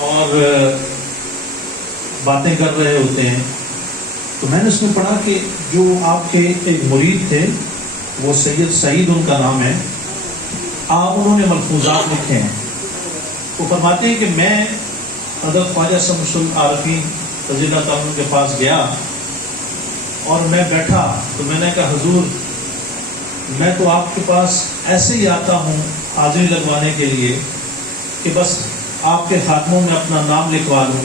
اور باتیں کر رہے ہوتے ہیں، تو میں نے اس میں پڑھا کہ جو آپ کے ایک مرید تھے، وہ سید سعید ان کا نام ہے، آپ انہوں نے ملفوظات لکھے ہیں. وہ فرماتے ہیں کہ میں حضرت خواجہ شمس العارفین رضی اللہ تعالیٰ عنہ کے پاس گیا اور میں بیٹھا، تو میں نے کہا حضور میں تو آپ کے پاس ایسے ہی آتا ہوں حاضری لگوانے کے لیے کہ بس آپ کے خاتموں میں اپنا نام لکھوا لوں.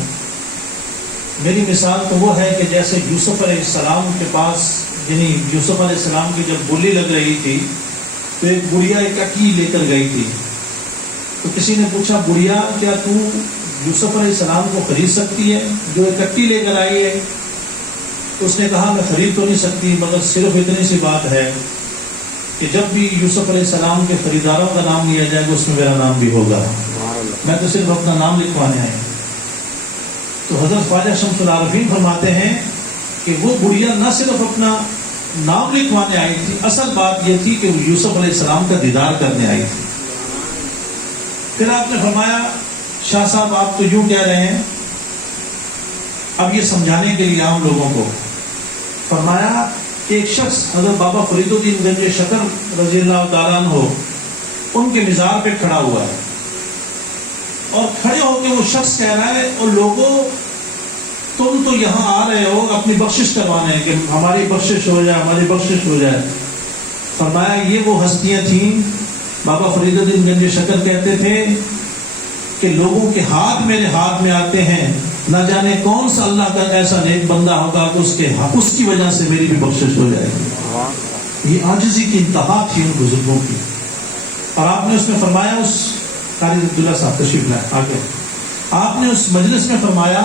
میری مثال تو وہ ہے کہ جیسے یوسف علیہ السلام کے پاس، یعنی یوسف علیہ السلام کی جب بولی لگ رہی تھی تو ایک بڑھیا ایک اٹکی لے کر گئی تھی، تو کسی نے پوچھا بڑھیا کیا تو یوسف علیہ السلام کو خرید سکتی ہے جو ایک اٹکی لے کر آئی ہے؟ تو اس نے کہا میں خرید تو نہیں سکتی، مگر صرف اتنی سی بات ہے کہ جب بھی یوسف علیہ السلام کے خریداروں کا نام لیا جائے گا اس میں میرا نام بھی ہوگا، میں تو صرف اپنا نام لکھوانے آئے. تو حضرت خواجہ شمس العارفین فرماتے ہیں کہ وہ بڑھیا نہ صرف اپنا نام لکھوانے آئی تھی، اصل بات یہ تھی کہ وہ یوسف علیہ السلام کا دیدار کرنے آئی تھی. پھر آپ نے فرمایا شاہ صاحب آپ تو یوں کہہ رہے ہیں، اب یہ سمجھانے کے لیے عام لوگوں کو فرمایا کہ ایک شخص حضرت بابا فرید الدین گنج شکر رضی اللہ تعالیٰ عنہ ان کے مزار پہ کھڑا ہوا ہے، اور کھڑے ہو کے وہ شخص کہہ رہا ہے اور لوگوں تم تو یہاں آ رہے ہو اپنی بخشش کروانے کہ ہماری بخشش ہو جائے، ہماری بخشش ہو جائے. فرمایا یہ وہ ہستیاں تھیں، بابا فرید الدین گنج شکر کہتے تھے کہ لوگوں کے ہاتھ میرے ہاتھ میں آتے ہیں، نہ جانے کون سا اللہ کا ایسا نیک بندہ ہوگا کہ اس کی وجہ سے میری بھی بخشش ہو جائے گی. یہ عاجزی کی انتہا تھی ان بزرگوں کی. اور آپ نے اس میں فرمایا، اس قاری عبداللہ صاحب تشریف لائے آگے، آپ نے اس مجلس میں فرمایا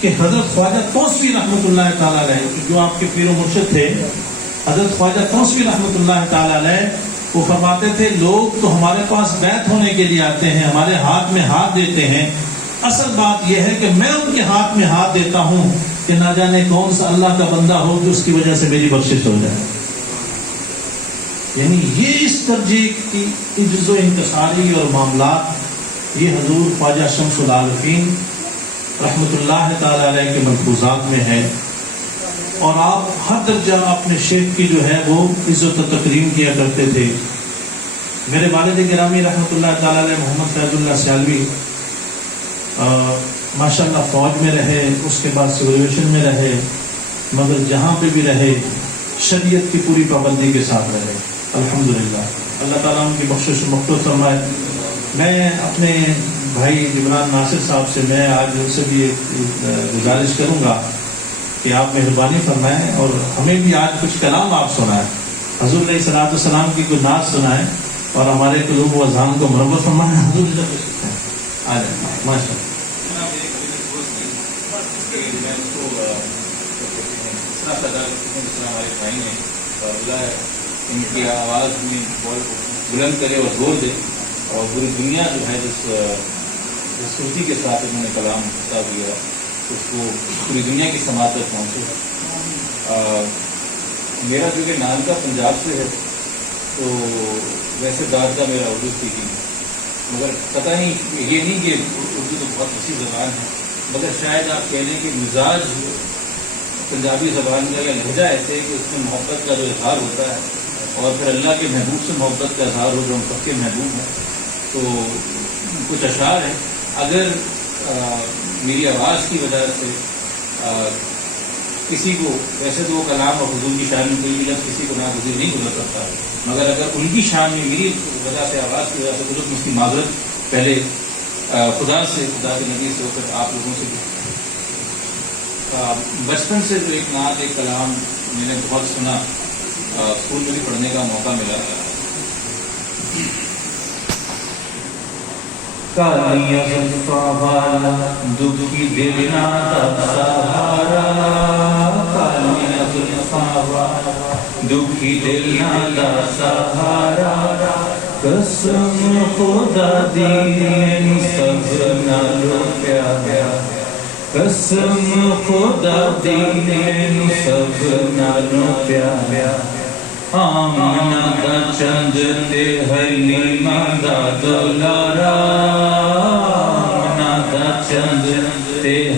کہ حضرت خواجہ توسوی رحمۃ اللہ تعالیٰ علیہ، جو آپ کے پیر و مرشد تھے حضرت خواجہ توسوی رحمۃ اللہ تعالیٰ علیہ، وہ فرماتے تھے لوگ تو ہمارے پاس بیعت ہونے کے لیے آتے ہیں، ہمارے ہاتھ میں ہاتھ دیتے ہیں، اصل بات یہ ہے کہ میں ان کے ہاتھ میں ہاتھ دیتا ہوں کہ نہ جانے کون سا اللہ کا بندہ ہو کہ اس کی وجہ سے میری بخشش ہو جائے. یعنی یہ اس درجے کی عجز و انکساری اور معاملات یہ حضور خواجہ شمس العارفین رحمۃ اللہ تعالی علیہ کے ملفوظات میں ہے. اور آپ ہر درجہ اپنے شیخ کی جو ہے وہ عزت و تکریم کیا کرتے تھے. میرے والد گرامی رحمۃ اللہ تعالی علیہ محمد فیض اللہ سیالوی ماشاء اللہ فوج میں رہے، اس کے بعد سول ایویشن میں رہے، مگر جہاں پہ بھی رہے شریعت کی پوری پابندی کے ساتھ رہے. الحمدللہ اللہ تعالیٰ ان کی بخشش و مغفرت فرمائے. میں اپنے بھائی عمران ناصر صاحب سے میں آج ان سے بھی گزارش کروں گا کہ آپ مہربانی فرمائیں اور ہمیں بھی آج کچھ کلام آپ سنائیں، حضور علیہ الصلوۃ والسلام کی کوئی نعت سنائیں اور ہمارے قلوب و اذہان کو منور فرمائیں. حضور آ جائیں ماشاء اللہ. ان کی آواز میں بلند کرے اور زور دے، اور پوری دنیا جو ہے جس خوبصورتی کے ساتھ انہوں نے کلام بتا دیا اس کو پوری دنیا کی سماعت تک پہنچے. میرا جو کہ نانکا پنجاب سے ہے، تو ویسے داد کا میرا اردو سیکھیں، مگر پتہ نہیں یہ نہیں کہ اردو تو بہت اچھی زبان ہے، مگر شاید آپ کہہ لیں کہ مزاج پنجابی زبان کا یا لہجہ ایسے ہے کہ اس میں محبت کا جو اظہار ہوتا ہے اور پھر اللہ کے محبوب سے محبت کا اظہار ہو جو ہم سب کے محبوب ہیں. تو کچھ اشعار ہیں، اگر میری آواز کی وجہ سے کسی کو، ویسے تو وہ کلام اور حضور کی شان میں کوئی بھی لفظ کسی کو ناگزیر نہیں گزر سکتا ہے، مگر اگر ان کی شان میں میری وجہ سے آواز کی وجہ سے گزر اس کی معذرت پہلے خدا سے، خدا کے نبی سے، پھر آپ لوگوں سے بھی. بچپن سے جو ایک نعت ایک کلام میں نے بہت سنا، اسکول میں بھی پڑھنے کا موقع ملا. کالیاں زلفاں والا دکھی دل نہ سہارا، کالیاں زلفاں والا دکھی دل نہ سہارا، قسم خدا دی سب نالو پیارا، قسم خدا دی سب نالو پیارا، آمنہ دا چند تے حلیمہ دا دلارا،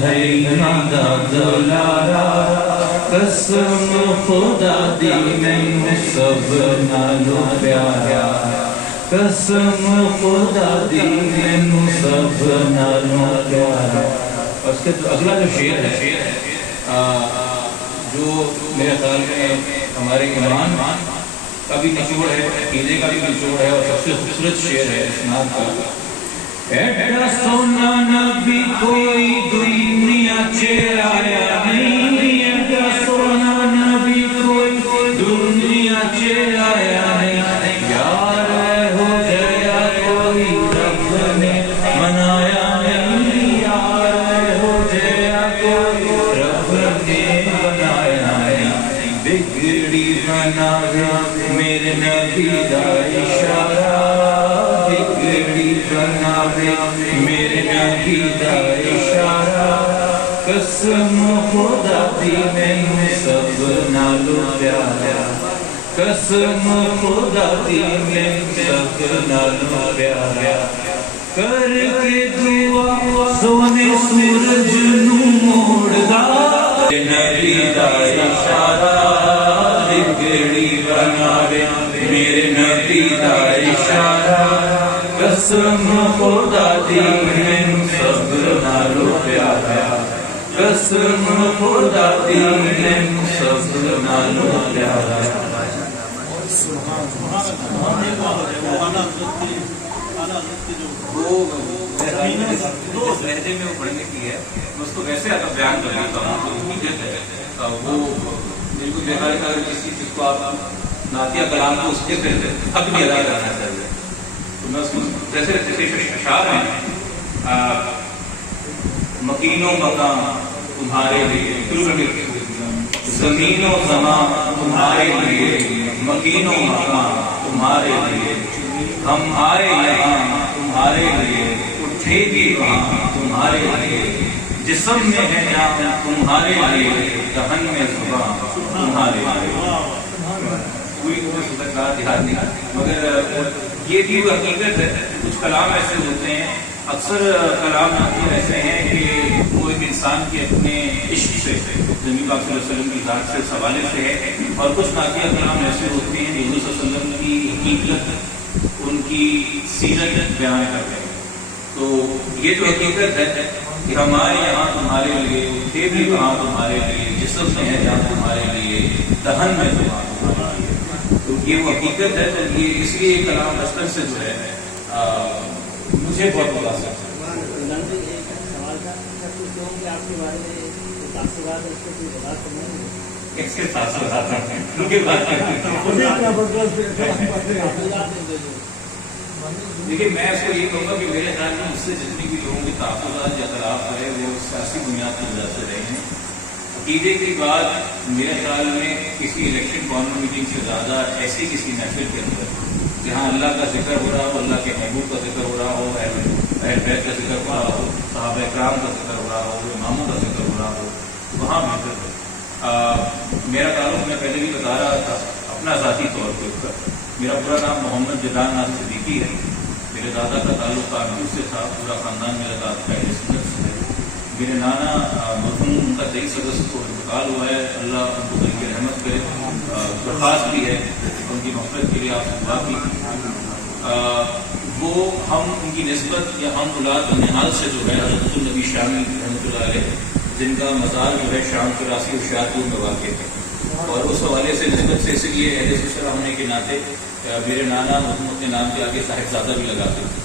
حلیمہ دا دلارا قسم خدا دی مینوں سب نالوں پیارا قسم خدا دی مینوں سب نالوں پیارا. اور اس کے اگلا جو شعر ہے جو میرے خیال میں ہمارے ایمان کا بھی نچوڑ ہے، عقیدے کا بھی نچوڑ ہے اور سب سے خوبصورت شعر ہے اس نام کا. ایڈا سونا نبی کوئی دنیا چ آیا نہیں، ایڈا سونا نبی کوئی دنیا چ آیا نہیں، یار ہو گیا کوئی رب نے منایا نہیں، یار ہو گیا کوئی رب نے بنایا نہیں. بگڑی بناوے میرے نبی دا اشارہ، بگڑی بناوے میرے نبی دا اشارہ، قسم خدا دی مینوں سب نالوں پیارا، قسم خدا دی مینوں سب نالوں پیارا. کر کے دعا سونے سورج نوں موڑدا نبی دا اشارہ، بگڑی بناوے میرے نبی دا اشارہ، قسم خدا دی مینوں سب نالوں پیارا، قسم خدا دی مینوں سب نالوں پیارا. وہ لہجے میں وہ پڑھنے کی ہے، میں اس کو ویسے بیان کر لیتا ہوں. وہ بالکل بہار کا اگر کسی چیز کو آپ نعتیہ کلام کو اس کے حق بھی ادا کرنا چاہیے تو میں اس کو جیسے اشعار ہیں. مکین و مکان تمہارے لیے، زمین و زمان تمہارے لیے، مکین و مکان تمہارے لیے، ہم آئے یہاں تمہارے لیے، اٹھے گی وہاں تمہارے لیے، جسم میں ہے جان تمہارے لیے، دہن میں زبان تمہارے لیے. پوری دیہات نہیں، مگر یہ بھی حقیقت ہے. کچھ کلام ایسے ہوتے ہیں، اکثر کلام ایسے ہیں کہ وہ ایک انسان کے اپنے عشق سے، نبی پاک صلی اللہ علیہ وسلم کی ذات سے، سوالے سے ہے. اور کچھ نعتیہ کلام ایسے ہوتے ہیں حضور صلی اللہ علیہ وسلم کی حقیقت، ان کی سیرت بیان کرتے ہیں. تو یہ جو حقیقت ہے کہ ہمارے یہاں تمہارے لیے، اٹھے بھی وہاں تمہارے لیے، جسم میں ہے جہاں تمہارے لیے، دہن میں تمہارے لیے، تو یہ وہ حقیقت ہے. تو یہ اس لیے کلام بچپن سے جو ہے مجھے بہت متاثر ہے. لیکن میں اس کو یہ کہوں گا کہ میرے خیال میں اس سے جتنی بھی لوگوں کے تحفظات یا اختلاف ہے وہ سیاسی بنیاد پر وجہ سے رہے ہیں. عقیدے کی بات میرے خیال میں کسی الیکشن کارنر میٹنگ سے زیادہ ایسی کسی محفل کے اندر جہاں اللہ کا ذکر ہو رہا ہو، اللہ کے محبوب کا ذکر ہو رہا ہو، اہل بیت کا ذکر ہو رہا ہو، صحابہ اکرام کا ذکر ہو رہا ہو، اماموں کا ذکر ہو رہا ہو، وہاں محفل ہے. میرا تعلق میں پہلے بھی بتا رہا تھا اپنا ذاتی طور پہ، میرا پورا نام محمد جلال ناز صدیقی ہے. میرے دادا کا تعلق کانپور سے تھا، پورا خاندان میرا دادا پہلے سنت سے ہے. میرے نانا مرحوم ان کا 23 اگست کو انتقال ہوا ہے، اللہ ان کو کی رحمت کرے. درخواست بھی ہے ان کی مغفرت کے لیے آپ سے دعا کی. وہ ہم ان کی نسبت یا ہم اولاد نہال سے جو ہے حضرت النبی شامی رحمۃ اللہ علیہ، جن کا مزار جو ہے شام چوراسی اور شاہپور میں واقع ہے. اور اس حوالے سے نسبت سے اس لیے اہل سلسلہ ہونے کے ناطے میرے نانا محمد کے نام کے آگے صاحبزادہ بھی لگاتے تھے.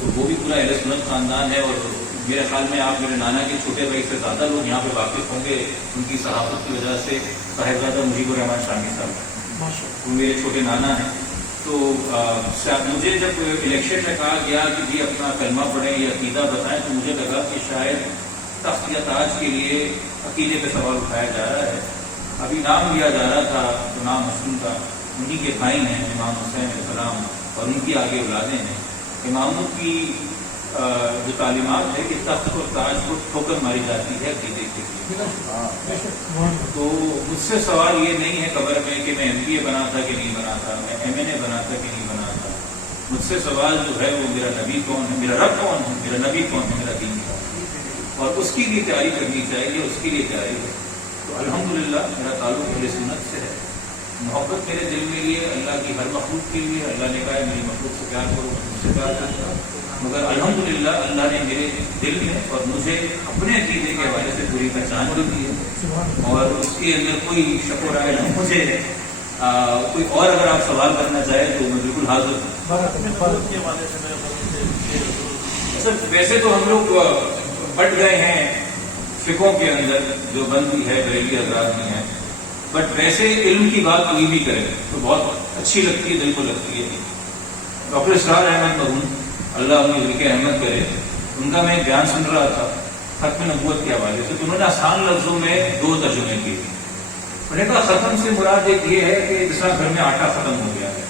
تو وہ بھی پورا اہل سنت خاندان ہے. اور میرے خیال میں آپ میرے نانا کے چھوٹے بھائی سے زیادہ لوگ یہاں پہ واقف ہوں گے ان کی صحافت کی وجہ سے. صاحبزادہ مجیب الرحمان شامی صاحب وہ میرے چھوٹے نانا ہیں. تو مجھے جب الیکشن میں کہا گیا کہ جی اپنا کلمہ پڑھیں یا عقیدہ بتائیں تو مجھے لگا کہ شاید تخت یا تاج کے لیے عقیدے پہ سوال اٹھایا جا رہا ہے. ابھی نام لیا جا رہا تھا تو نام مسلم کا، انہی کے بھائی ہیں امام حسین علیہ السلام اور ان کی آگے اولادیں ہیں. اماموں کی جو تعلیمات ہے کہ تخت اور تاج کو ٹھوکر ماری جاتی ہے عقیدے کے لیے. تو مجھ سے سوال یہ نہیں ہے قبر میں کہ میں MBA بنا تھا کہ نہیں بنا تھا، میں MNA بنا تھا کہ نہیں بنا تھا. مجھ سے سوال جو ہے وہ میرا نبی کون ہے، میرا رب کون ہے، میرا نبی کون ہے، میرا دین کون ہے. اور اس کی بھی تیاری کرنی چاہیے، اس کے لیے تیاری ہے. تو الحمدللہ میرا تعلق اہل سنت سے ہے. محبت میرے دل میں یہ اللہ کی ہر مخلوق کے لیے. اللہ نے کہا ہے میری مخلوق سے پیار کرو، مجھ سے پیار کرتا. مگر الحمدللہ اللہ نے میرے دل میں اور مجھے اپنے عقیدے کے حوالے سے پوری پہچان بھی دی ہے، اور اس کے اندر کوئی شک و رائے نہ مجھے. کوئی اور اگر آپ سوال کرنا چاہیں تو میں بالکل حاضر ہوں. ویسے تو ہم لوگ بٹ گئے ہیں فقوں کے اندر، جو بندی ہے بریلی حضرات میں ہے، بٹ ویسے علم کی بات کوئی بھی کرے تو بہت اچھی لگتی ہے، دل کو لگتی ہے. ڈاکٹر اسرار احمد مرحوم اللہ ان کی ذکر احمد کرے، ان کا میں بیان سن رہا تھا ختم نبوت کے حوالے سے. تو انہوں نے آسان لفظوں میں 2 ترجمے کیے. انہوں نے کہا ختم سے مراد ایک یہ ہے کہ جس طرح گھر میں آٹا ختم ہو گیا ہے،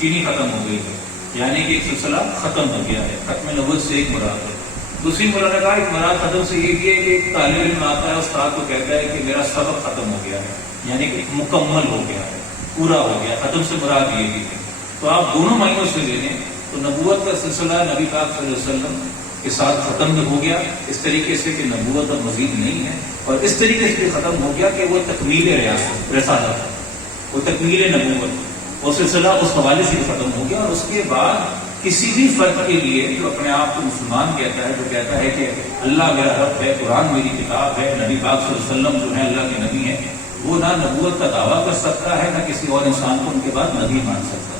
چینی ختم ہو گئی ہے، یعنی کہ ایک سلسلہ ختم ہو گیا ہے. ختم نبوت سے ایک مراد ہے. دوسری مراد نے کہا ایک مراد ختم سے یہ بھی ہے کہ ایک طالب علم آتا ہے، استاد کو کہتا ہے کہ میرا سبق ختم ہو گیا ہے، یعنی کہ مکمل ہو گیا ہے، پورا ہو گیا. ختم سے مراد یہ بھی ہے. تو آپ دونوں معنوں سے لے لیں تو نبوت کا سلسلہ نبی پاک صلی اللہ علیہ وسلم کے ساتھ ختم ہو گیا اس طریقے سے کہ نبوت اب مزید نہیں ہے، اور اس طریقے سے بھی ختم ہو گیا کہ وہ تکمیل رسالت ہے، وہ تکمیل نبوت، وہ سلسلہ اس حوالے سے بھی ختم ہو گیا. اور اس کے بعد کسی بھی فرد کے لیے جو اپنے آپ کو مسلمان کہتا ہے، جو کہتا ہے کہ اللہ میرا رب ہے، قرآن میری کتاب ہے، نبی پاک صلی اللہ علیہ وسلم جو ہے اللہ کے نبی ہیں، وہ نہ نبوت کا دعویٰ کر سکتا ہے، نہ کسی اور انسان کو ان کے بعد نبی مان سکتا ہے.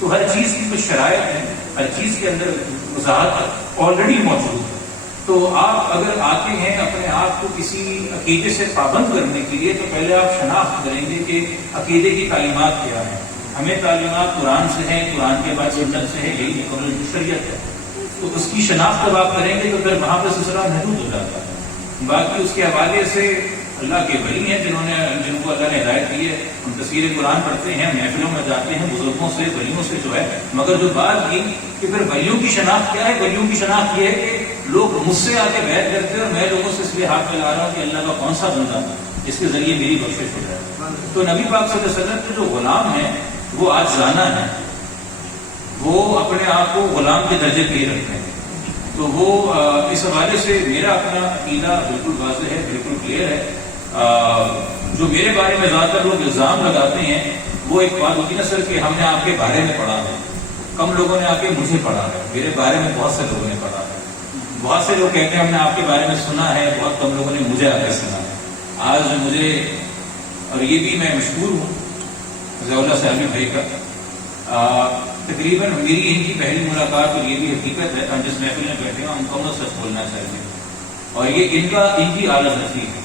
تو ہر چیز کی کچھ شرائط ہیں، ہر چیز کے اندر وضاحت آلریڈی موجود ہے. تو آپ اگر آتے ہیں اپنے آپ کو کسی عقیدے سے پابند کرنے کے لیے، تو پہلے آپ شناخت کریں گے کہ عقیدے کی تعلیمات کیا ہیں. ہمیں تعلیمات قرآن سے ہیں، قرآن کے بعد سنت سے ہے، یہی مقرر شریعت ہے. تو اس کی شناخت جب آپ کریں گے تو پھر وہاں پہ سلسلہ محدود ہو جاتا ہے. باقی اس کے حوالے سے اللہ کے ولی ہیں جن کو اللہ نے ہدایت دی ہے، ہم تفسیر قرآن پڑھتے ہیں، محفلوں میں جاتے ہیں، بزرگوں سے ولیوں سے جو ہے. مگر جو بات کی کہ پھر ولیوں کی شناخت کیا ہے، ولیوں کی شناخت یہ ہے کہ لوگ مجھ سے آ کے بیعت کرتے ہیں اور میں لوگوں سے اس لیے ہاتھ ملا رہا ہوں کہ اللہ کا کون سا بندہ جس کے ذریعے میری بخشش ہو جائے. تو نبی پاک صلی اللہ علیہ وسلم کے جو غلام ہیں وہ آج زانا ہے، وہ اپنے آپ کو غلام کے درجے پہ ہی رکھتے ہیں. تو وہ اس حوالے سے میرا اپنا عقیدہ بالکل واضح ہے، بالکل کلیئر ہے. جو میرے بارے میں زیادہ تر لوگ الزام لگاتے ہیں وہ ایک بات ہوتی ہے نا سر کہ ہم نے آپ کے بارے میں پڑھا ہے، کم لوگوں نے آ کے مجھے پڑھا ہے. میرے بارے میں بہت سے لوگوں نے پڑھا ہے. بہت سے لوگ کہتے ہیں ہم نے آپ کے بارے میں سنا ہے، بہت کم لوگوں نے مجھے آ کے سنا ہے. آج مجھے، اور یہ بھی میں مشکور ہوں ضیاءاللہ صاحبی بھائی کا، تقریباً میری ان کی پہلی ملاقات، اور یہ بھی حقیقت ہے، ہم جس محفل میں بیٹھے ہیں ہم مکمل سچ بولنا چاہیے. اور یہ ان کی اعلیٰ حضرتی ہے.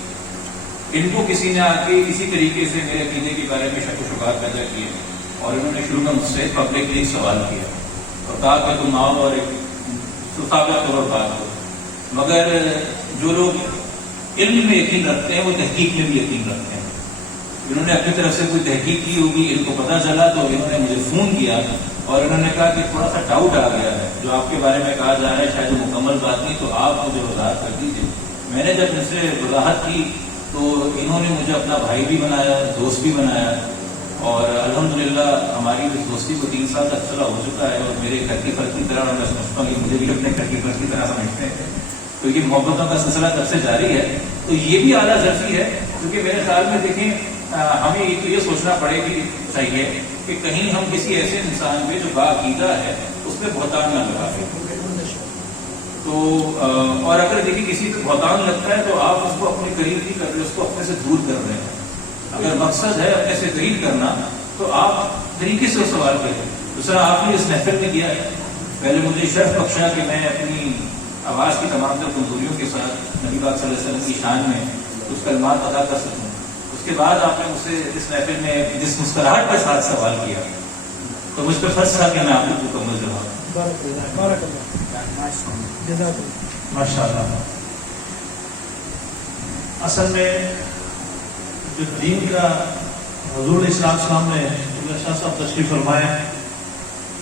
ان کو کسی نے آ کے اسی طریقے سے میرے عقیدے کے بارے میں شک و شبہات پیدا کیے، اور انہوں نے شروع میں مجھ سے پبلکلی سوال کیا اور کہا کہ تم آؤ اور ایک صحابہ طور پر بات کرو. مگر جو لوگ علم میں یقین رکھتے ہیں وہ تحقیق میں بھی یقین رکھتے ہیں. انہوں نے اپنی طرف سے کوئی تحقیق کی ہوگی، ان کو پتہ چلا تو انہوں نے مجھے فون کیا اور انہوں نے کہا کہ تھوڑا سا ڈاؤٹ آ گیا ہے جو آپ کے بارے میں کہا جا رہا ہے، شاید وہ مکمل بات نہیں، تو آپ مجھے وضاحت کر دیجیے. میں نے جب ان سے وضاحت کی تو انہوں نے مجھے اپنا بھائی بھی بنایا، دوست بھی بنایا، اور الحمدللہ ہماری اس دوستی کو 3 سال تک چلا ہو چکا ہے. اور میرے گھر کی فرد کی طرح میں سمجھتا ہوں کہ مجھے بھی اپنے گھر کی فرد کی طرح سمجھتے ہیں. تو یہ محبتوں کا سلسلہ تب سے جاری ہے. تو یہ بھی اعلیٰ ظرفی ہے، کیونکہ میرے خیال میں دیکھیں ہمیں یہ سوچنا پڑے گی چاہیے کہ کہیں ہم کسی ایسے انسان پہ جو باعقیدہ ہے اس پہ بہتان نہ لگا دیں. تو اور اگر دیکھیں کسی پہ بہتان لگتا ہے تو آپ اس کو اپنے قریب نہیں کر رہے، اس کو اپنے سے دور کر رہے ہیں. اگر مقصد ہے اپنے سے قریب کرنا تو آپ طریقے سے سوال کریں. دوسرا آپ نے اس محفل میں کیا ہے، پہلے مجھے شرف بخشا کہ میں اپنی آواز کی تمام تر کمزوریوں کے ساتھ نبی پاک صلی اللہ علیہ وسلم کی شان میں کچھ کلمات ادا کر سکوں. اس کے بعد آپ نے مجھ سے اس محفل میں جس مسکراہٹ کے ساتھ سوال کیا تو مجھ پہ فرض تھا کہ میں آپ کو مکمل جواب. ماشاء اللہ. اصل میں جو دین کا حضور علیہ السلام نے شاہ صاحب تشریف فرمایا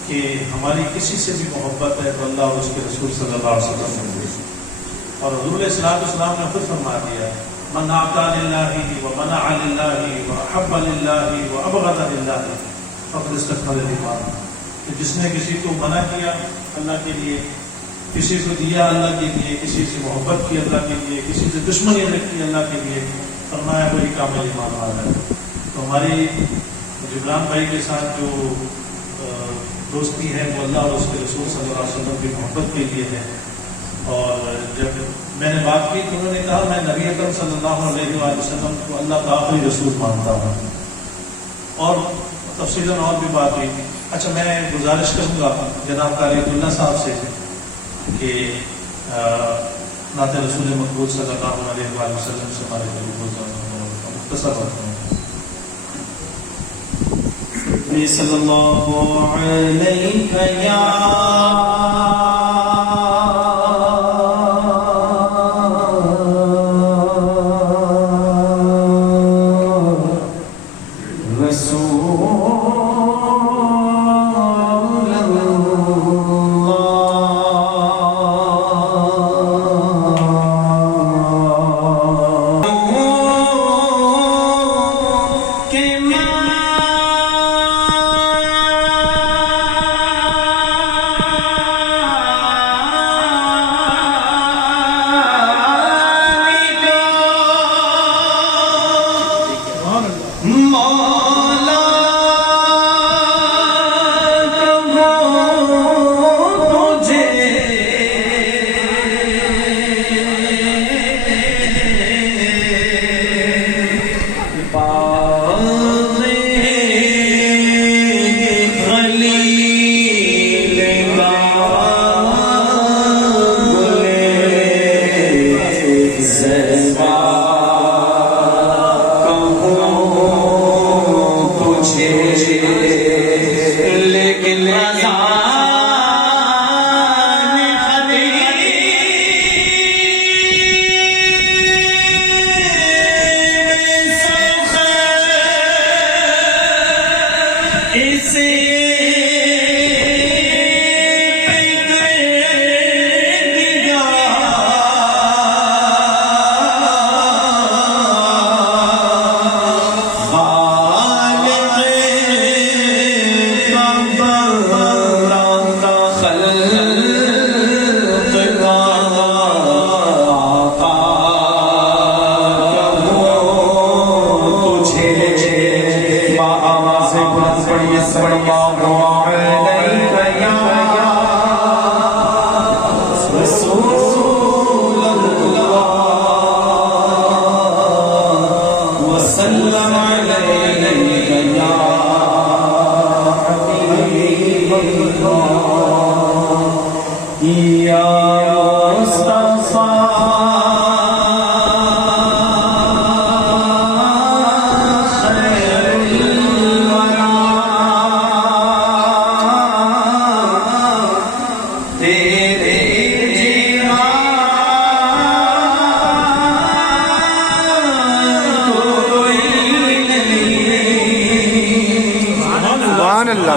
کہ ہماری کسی سے بھی محبت ہے تو اللہ اور اس کے رسول صلی اللہ علیہ وسلم سے. اور حضور علیہ السلام نے خود فرما دیا من اعطى لله ومنع لله واحب لله وابغض لله فقد استكمل الايمان. کہ جس نے کسی کو منع کیا اللہ کے لیے کسی کو دیا اللہ کے لیے، کسی سے محبت کی اللہ کے لیے، کسی سے دشمنی رکھی اللہ کے لیے، فرمایا وہی کامل ایمان والا ہے۔ تو ہماری جبران بھائی کے ساتھ جو دوستی ہے وہ اللہ اور اس کے رسول صلی اللہ علیہ وسلم کی محبت کے لیے ہے۔ اور جب میں نے بات کی تو انہوں نے کہا میں نبی اکرم صلی اللہ علیہ وآلہ وسلم کو اللہ کا آخری رسول مانتا ہوں، اور تفصیلاً اور بھی بات ہوئی۔ اچھا، میں گزارش کروں گا جناب قاری عبداللہ صاحب سے کہ نعت رسول مقبول صلی اللہ علیہ وآلہ وسلم سے ہمارے مختصر بات کروں۔ صلی اللہ علیہ یا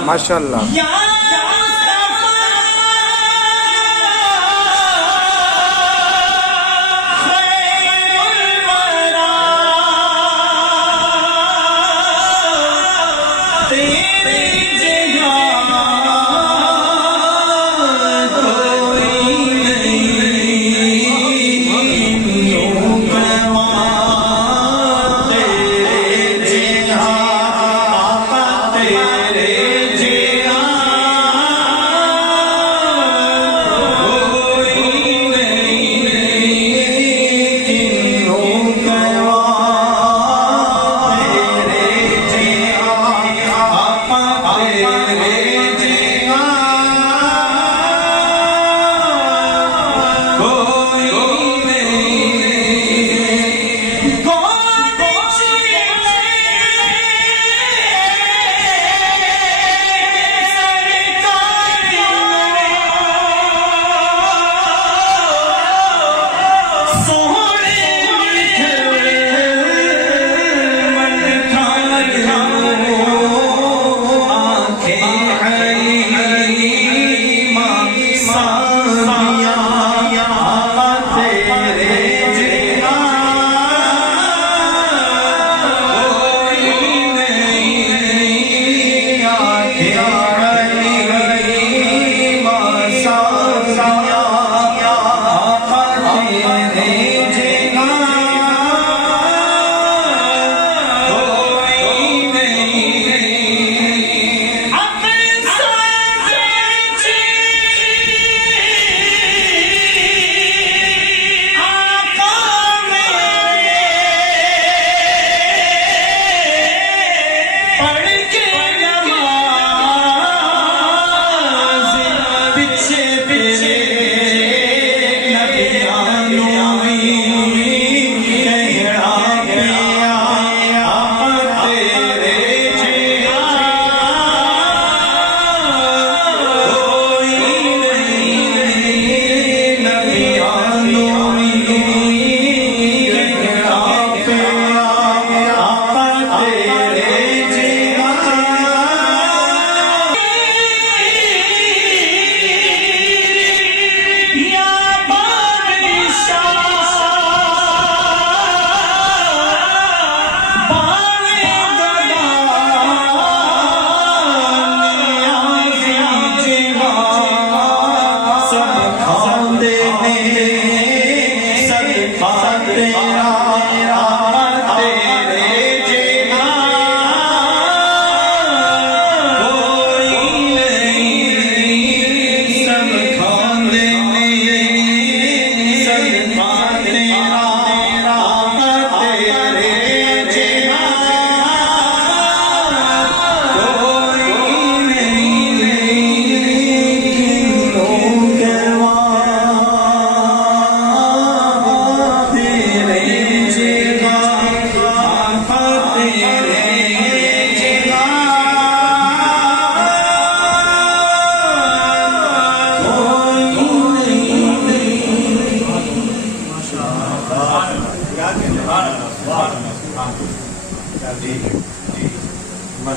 ماشاء اللہ۔ تیرے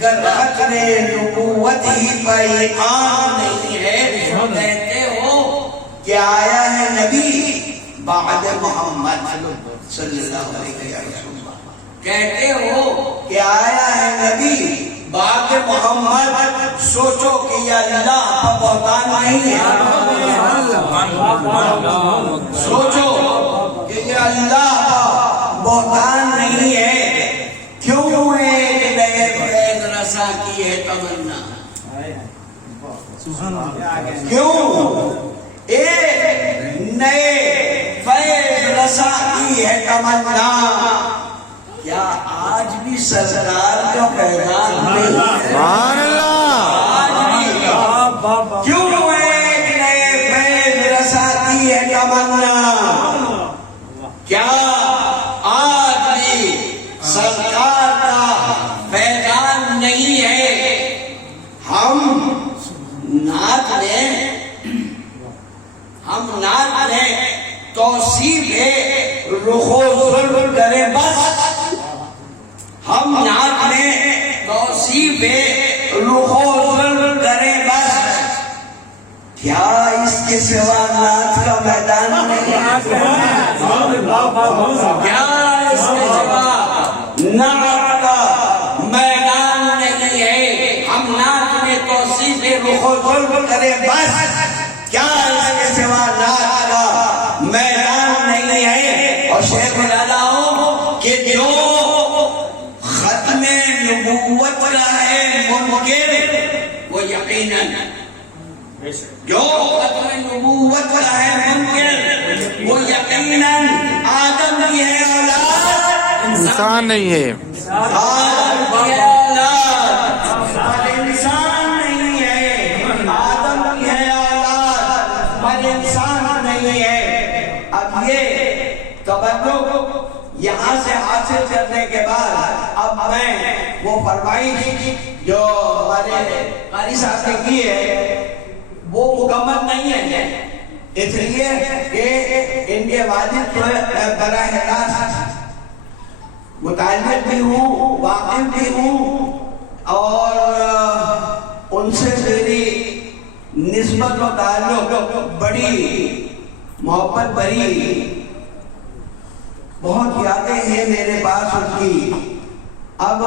گر ختم نبوت ہی پر یہ کام نہیں ہے تو کہتے ہو کہ آیا ہے نبی بعد محمد صلی اللہ علیہ وسلم، کہتے ہو کہ آیا ہے نبی بعد محمد، سوچو کہ یہ اللہ کا بہتان نہیں ہے، سوچو کہ یہ اللہ کا بہتان نہیں ہے، کیوں ایک نئے فیض رسا کی ہے تمنا، کیوں ایک نئے فیض رسا کی ہے تمنا، کیا آج بھی سرکار کا پیغام نہیں؟ سبحان اللہ، کیوں ایک نئے فیض رسا کی ہے تمنا، کیا آج بھی سرکار کا پیغام نہیں ہے؟ ہم نعت میں توصیف رخ و ظلم کرے بس، ہم نعت میں توصیف رخ و ظلم کرے بس، کیا اس کے سوا نعت کا میدان نہیں ہے؟ کیا اس کے سوا نعت کا میدان نہیں ہے؟ ہم نعت میں توصیف رخ و ظلم کرے بس، کیا اس کے سوا نعت کا میدان نہیں ہے؟ اور شیخ العلا کہ جو ختم نبوت کا ہے منکر، وہ یقیناً جو ختم نبوت کا ہے منکر، وہ یقیناً آدم کی ہے اولاد، انسان نہیں ہے، آدم کی ہے اولاد، انسان نہیں ہے، آدم کی ہے اولاد، پر انسان نہیں ہے۔ اب یہ تبرک یہاں سے حاصل کرنے کے بعد اب میں وہ فرمائش جو ہمارے قاری صاحب نے کی ہے وہ مکمل نہیں ہے، اس لیے کہ ان کے والد جو براہ راست متعلق بھی ہوں، واقف بھی ہوں، اور ان سے میری نسبت و تعلق بڑی محبت بری، بہت یادیں ہیں میرے پاس ان کی، اب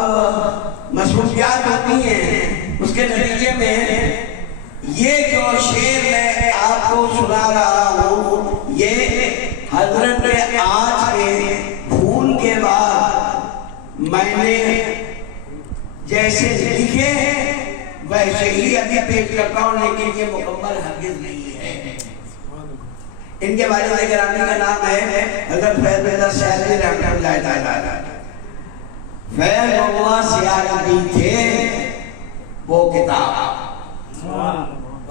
مصروفیات ہوتی ہیں، اس کے نتیجے میں یہ جو شعر میں آپ کو سنا رہا ہوں یہ حضرت آج کے پھول کے بعد میں نے جیسے لکھے ویسے ہی ابھی پیش کرتا ہوں، لیکن یہ مکمل ہرگز نہیں ہے۔ ان کے والد گرامی کا نام ہے حضرت فیض اللہ سیالوی رحمۃ اللہ تعالی۔ فیض اللہ سیالوی تھے وہ کتاب،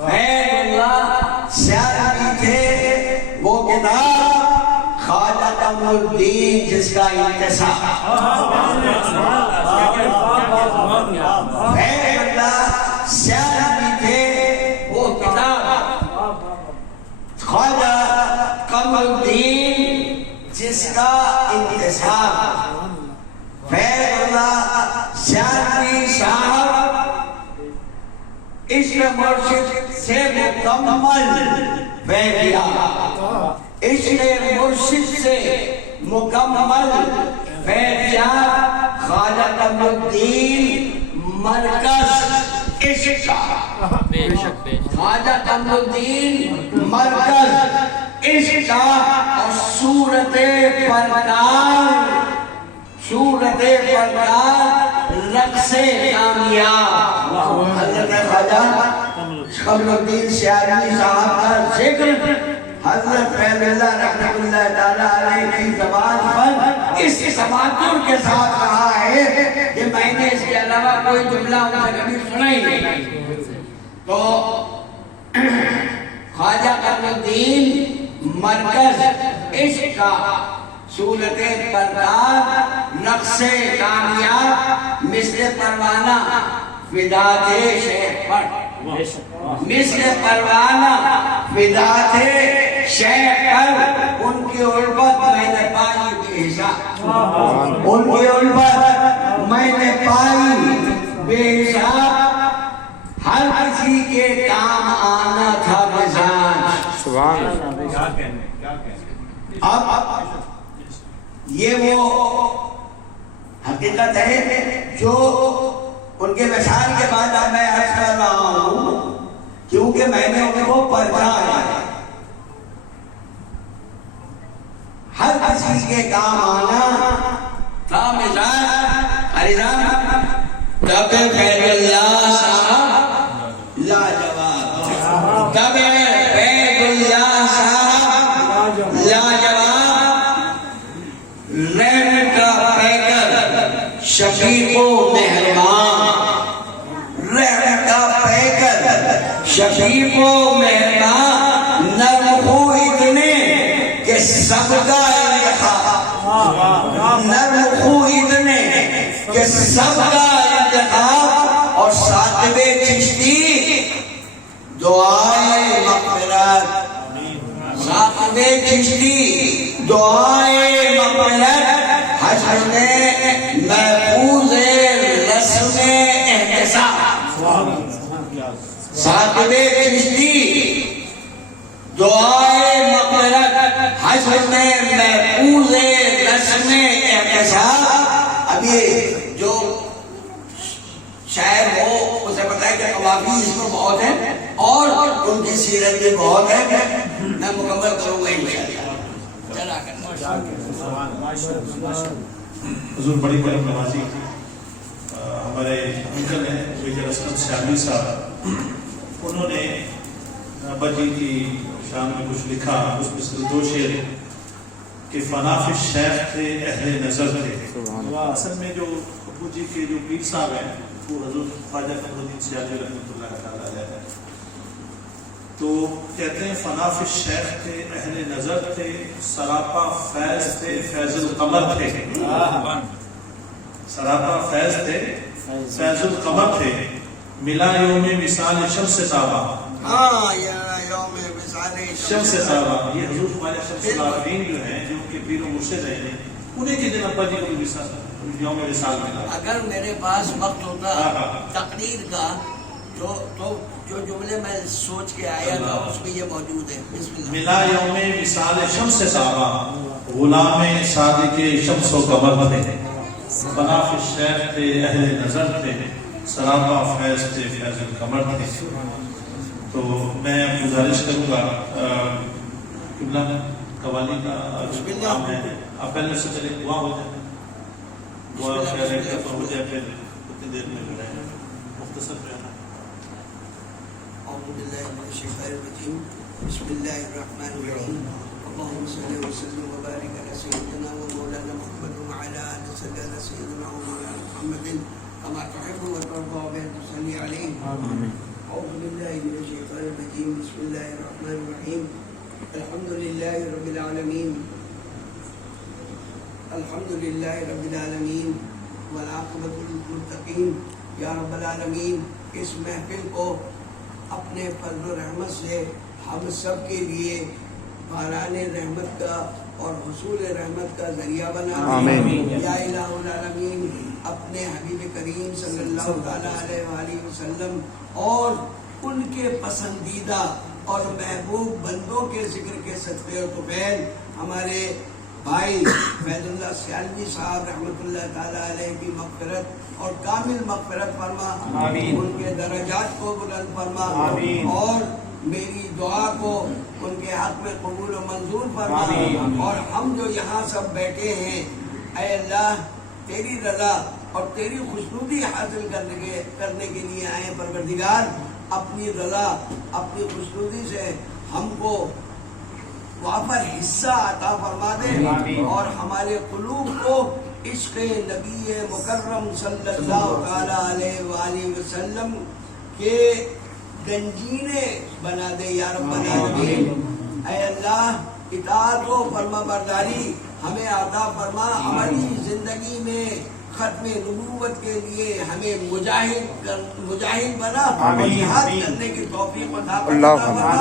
فیض اللہ سیالوی تھے وہ کتاب، خواجہ قمر الدین جس کا انتصاب، فیض اللہ سیالوی تھے وہ کتاب، خواجہ قمر الدین جس کا انتصاب، فیض اللہ سیالوی صاحب عشق مرشد سے مکمل فیضیا، عشق مرشد سے مکمل فیضیا، خواجہ قمر الدین مرکز عشق کا، خواجہ قمر الدین مرکز عشق کا، اور صورت پرکار، صورت پرکار رقص کامیاب، حضرت خواجہ قمر الدین سیالوی صاحب کا ذکر حضرت فیض اللہ رحمۃ اللہ تعالیٰ علیہ کی زبان پر اس تماتر کے ساتھ کہا ہے کہ میں نے اس کے علاوہ کوئی جملہ ان سے کبھی سنا ہی نہیں۔ تو خواجہ قمر الدین مرکز عشق کا، صورت پرکار رقص کامیاب، مثل پروانہ فدا تھے شیخ پر، مثل پروانہ فدا تھے شیخ پر، ان کی الفت میں نے پائی بے حساب، ان کی الفت میں نے پائی بے حساب ہر کسی کے کام آنا تھا مزاج. سبحان اللہ. اب یہ وہ حقیقت ہے جو ان کے مثال کے بعد اب میں عرض کر رہا ہوں، کیونکہ میں نے ان کو پرچھایا ہے. ہر کسی کے کام آنا تھا مزاج. تب فیض اللہ صاحب لاجواب، تب فیض اللہ صاحب لاجواب، رحمت کا پیکر شفیق و مہربان، رحمت کا پیکر شفیق و مہربان، نرم خو اتنے کہ سب کا انتخاب، نرم خو اتنے کہ سب کا انتخاب، اور ساتویں چشتی دعائے مغفرت، ساتویں چشتی دعائے مغفرت، حشر میں محفوظ رسم احتساب. ساتویں چشتی دعائے مغفرت، حشر میں محفوظ رسم احتساب. اب یہ جو شاعر ہو اسے پتہ ہے کہ قوافی اس میں بہت ہیں اور ان کی سیرت بھی بہت ہے. میں مکمل کروں گا انشاءاللہ. چلا کرنا حضور بڑی کرم نوازی. ہمارے انکل ہیں میجر اسلم سیامی صاحب، انہوں نے ابا جی کی شان میں کچھ لکھا. اس میں سے دو شعر کہ فنا فی الشیخ تھے اہل نظر تھے. اصل میں جو ابو جی کے جو پیر صاحب ہیں وہ حضور خواجہ قمر الدین سیالی رحمۃ اللہ تعالیٰ علیہ ہے. تو کہتے ہیں فنا فی الشیخ تھے اہل نظر تھے، سراپا فیض تھے فیض القمر تھے. سراپا فیض تھے فیض القمر تھے، ملا یوم مثال شمس تابا. ہاں یوم مثال شمس تابا یہ حضور خواجہ شمس العارفین جو ہیں جو ان کے پیر و مرشد رہے ہیں، انہیں کے دن ابا جی کو یوم وصال ملا. اگر میرے پاس وقت ہوتا تقریر کا تو جو جملے میں سوچ کے آیا تھا اس میں یہ موجود ہے. بسم اللہ. ملا یوم مثال شمس تابا، غلام صادق شمس و قمر تھے، بنا فی الشیخ تھے اہل نظر تھے، سراپا فیض تھے فیض القمر تھے. تو میں گزارش کروں گا قبلہ قوالی کا کام ہے، آپ پہلے سے چلے دعا ہو جائے، دعا ہو جائے پھر اتنی دیر میں جو ہے مختصر رہنا. اعوذ باللہ من الشیطان الرجیم، بسم اللہ الرحمن الرحیم. اللهم صل وسلم وبارك على سيدنا ومولانا محمد وعلى آل سيدنا ومولانا محمد كما تحب وترضى بأن تصلي عليه. آمين. أعوذ بالله من الشيطان الرجيم، بسم الله الرحمن الرحيم. الحمد لله رب العالمين، الحمد لله رب العالمين والعاقبۃ للمتقین. یا رب العالمین، اس محفل کو اپنے فضل و رحمت سے ہم سب کے لیے باران رحمت کا اور حصول رحمت کا ذریعہ بنا. آمین. یا الہ العالمین، اپنے حبیب کریم صلی اللہ تعالیٰ علیہ وآلہ وسلم اور ان کے پسندیدہ اور محبوب بندوں کے ذکر کے صدقے و طفیل ہمارے بھائی فیض اللہ سیالوی صاحب رحمۃ اللہ تعالیٰ علیہ کی مغفرت اور کامل مغفرت فرما. آمین. ان کے درجات کو بلند فرما. آمین. اور میری دعا کو ان کے حق میں قبول و منظور فرما. آمین. اور ہم جو یہاں سب بیٹھے ہیں، اے اللہ تیری رضا اور تیری خوشنودی حاصل کرنے کے لیے آئے. پروردگار اپنی رضا اپنی خوشنودی سے ہم کو وافر حصہ عطا فرما دے. آمین. اور ہمارے قلوب کو عشق نبی مکرم صلی اللہ تعالیٰ علیہ وآلہ وسلم کے گنجینے بنا دے یا رب العالمین. اے اللہ اطاعت و فرما برداری ہمیں عطا فرما. ہماری زندگی میں ختم نبوت کے لیے ہمیں مجاہد بنا اور جہاد کرنے کی توفیق عطا فرما.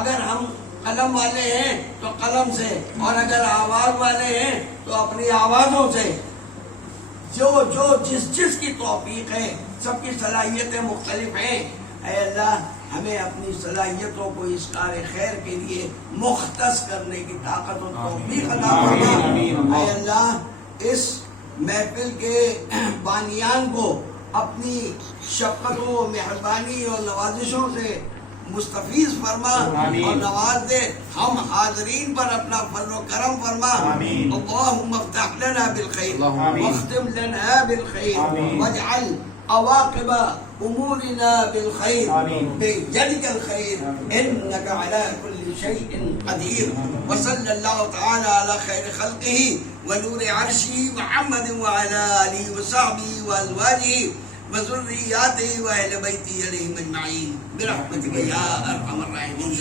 اگر ہم قلم والے ہیں تو قلم سے، اور اگر آواز والے ہیں تو اپنی آوازوں سے جو جس کی توفیق ہے، سب کی صلاحیتیں مختلف ہیں، اے اللہ ہمیں اپنی صلاحیتوں کو اس کار خیر کے لیے مختص کرنے کی طاقت و توفیق عطا فرما۔ اے اللہ اس محفل کے بانیان کو اپنی شفقت و مہربانی اور نوازشوں سے مستفیض فرما اور نواز دے، ہم حاضرین پر اپنا فضل و کرم فرما۔ اللہم افتح لنا بالخیر واختم لنا بالخیر واجعل عواقب امورنا بالخیر بيدك الخير انك على كل شيء قدير، وصلى الله تعالى على خير خلقه ونور عرشه محمد وعلى آله وصحبه وازواجه وذرياته واهل بيته عليهم اجمعين برحمتك يا ارحم الراحمين.